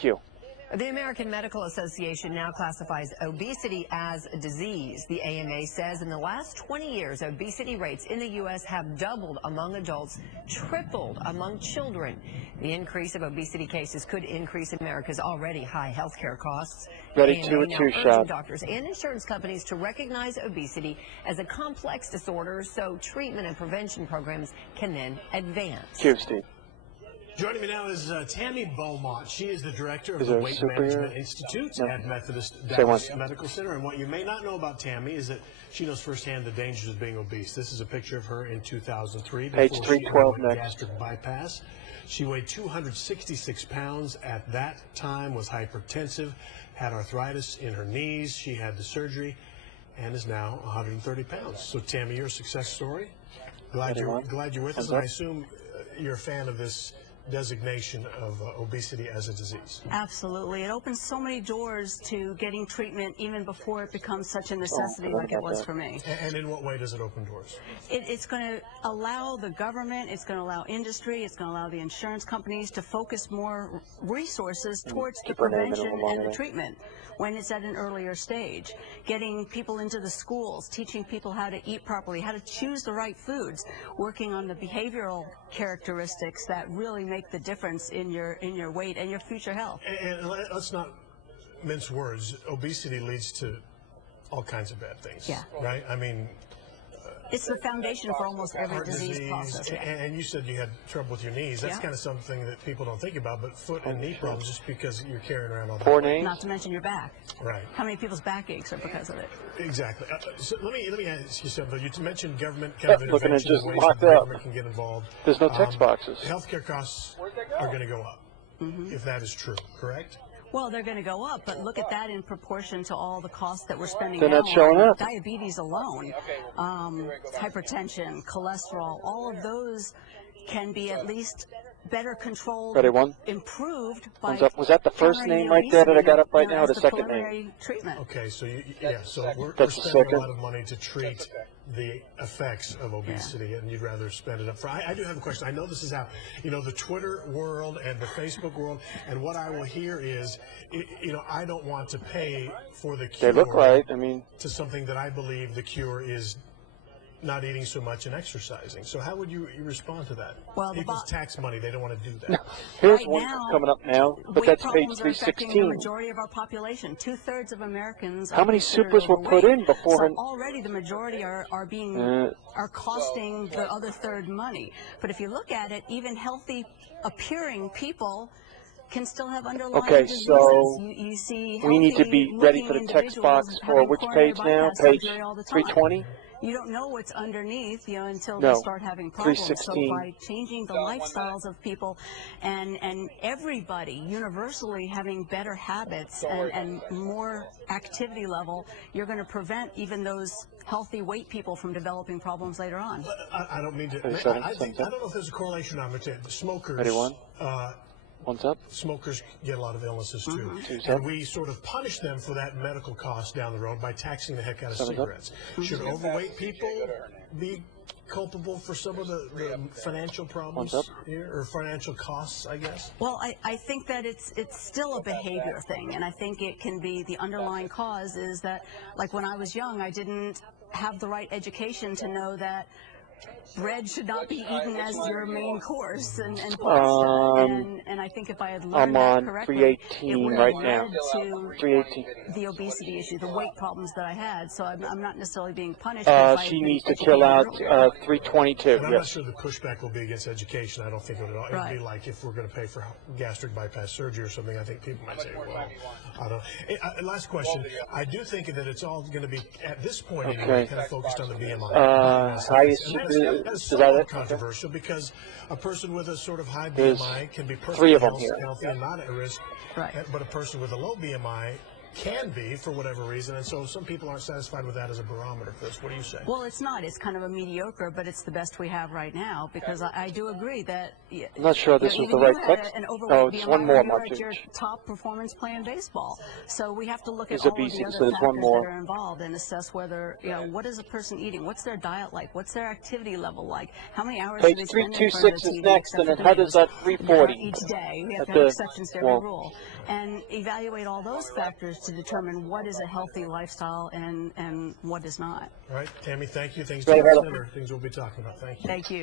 Q. The American Medical Association now classifies obesity as a disease. The AMA says in the last 20 years, obesity rates in the U.S. have doubled among adults, tripled among children. The increase of obesity cases could increase America's already high health care costs. Ready AMA to now two urging shot. doctors and insurance companies to recognize obesity as a complex disorder so treatment and prevention programs can then advance. Q, Steve. Joining me now is Tammy Beaumont. She is the director of the Weight Management Institute at Methodist Dallas Medical Center. And what you may not know about Tammy is that she knows firsthand the dangers of being obese. This is a picture of her in 2003 Page before 312 she underwent gastric bypass. She weighed 266 pounds at that time, was hypertensive, had arthritis in her knees. She had the surgery and is now 130 pounds. So, Tammy, you're a success story. Glad you're with us. And I assume you're a fan of this designation of obesity as a disease. Absolutely. It opens so many doors to getting treatment even before it becomes such a necessity like it was for me. And in what way does it open doors? It's going to allow the government, it's going to allow industry, it's going to allow the insurance companies to focus more resources towards the prevention and the treatment when it's at an earlier stage. Getting people into the schools, teaching people how to eat properly, how to choose the right foods, working on the behavioral characteristics that really make the difference in your weight and your future health. And let's not mince words. Obesity leads to all kinds of bad things. Yeah. Right? I mean, it's the foundation for almost every disease process. And you said you had trouble with your knees. That's kind of something that people don't think about, but foot and knee problems just because you're carrying around all that. 4 names. Not to mention your back. Right. How many people's back aches are because of it? Exactly. So let me ask you something. You mentioned government kind of Looking at intervention, just ways locked the up. government can get involved. There's no text boxes. Healthcare costs are going to go up, if that is true, correct? Well, they're going to go up, but look at that in proportion to all the costs that we're spending They're now not showing on up. diabetes alone, hypertension, cholesterol, all of those can be at least better controlled, improved by Was that the first name right there that I got up right now, or the second name? Treatment. Okay, so so we're spending a lot of money to treat the effects of obesity, and you'd rather spend it up front. I do have a question. I know this is how, the Twitter world and the Facebook world, and what I will hear is, I don't want to pay for the cure. They look right. To something that I believe the cure is not eating so much and exercising. So how would you respond to that? Well, people's tax money, they don't want to do that. No. Here's right one now, coming up now, but that's page are affecting 316. the majority of our population. 2/3 of Americans. How many supers were put in before? So already the majority are costing the other third money. But if you look at it, even healthy appearing people can still have underlying diseases. So you see we need to be ready for the text box for which page now? Page 320? You don't know what's underneath, until they start having problems. So by changing the lifestyles of people and everybody universally having better habits and more activity level, you're going to prevent even those healthy weight people from developing problems later on. I don't mean to. I don't know if there's a correlation on it. Smokers. Ready, one? One's up. Smokers get a lot of illnesses too, and we sort of punish them for that medical cost down the road by taxing the heck out of cigarettes. Should overweight people be culpable for some of the financial problems here, or financial costs, I guess? Well, I think that it's still a behavior thing, and I think it can be the underlying cause is that, like when I was young, I didn't have the right education to know that bread should not be eaten as your main course and pasta. And I think if I had learned that correctly, it would have led to the obesity issue, the weight problems that I had. So I'm not necessarily being punished. She needs to kill out 322. And I'm not sure the pushback will be against education. I don't think it would. It would be like if we're going to pay for gastric bypass surgery or something. I think people might say, well, I don't. Last question. I do think that it's all going to be, at this point anyway, kind of focused on the BMI. That's somewhat controversial because a person with a sort of high BMI can be perfectly healthy and not at risk, but a person with a low BMI can be for whatever reason, and so some people aren't satisfied with that as a barometer for this. What do you say? Well, it's not. It's kind of a mediocre, but it's the best we have right now, because I do agree that... I'm not sure this was the right text. Oh, it's one more, Mark. Your top performance playing baseball. So we have to look at There's all of obesity, the so other there's one factors more. that are involved and assess whether, what is a person eating? What's their diet like? What's their activity level like? How many hours Page do they spend in front of 326 the is TV? next, and it headers at 340. Each day. We have to At have the exceptions to every wall. rule. And evaluate all those factors to determine what is a healthy lifestyle and what is not. All right, Tammy, thank you. Things Right, to consider, things we'll be talking about. Thank you. Thank you.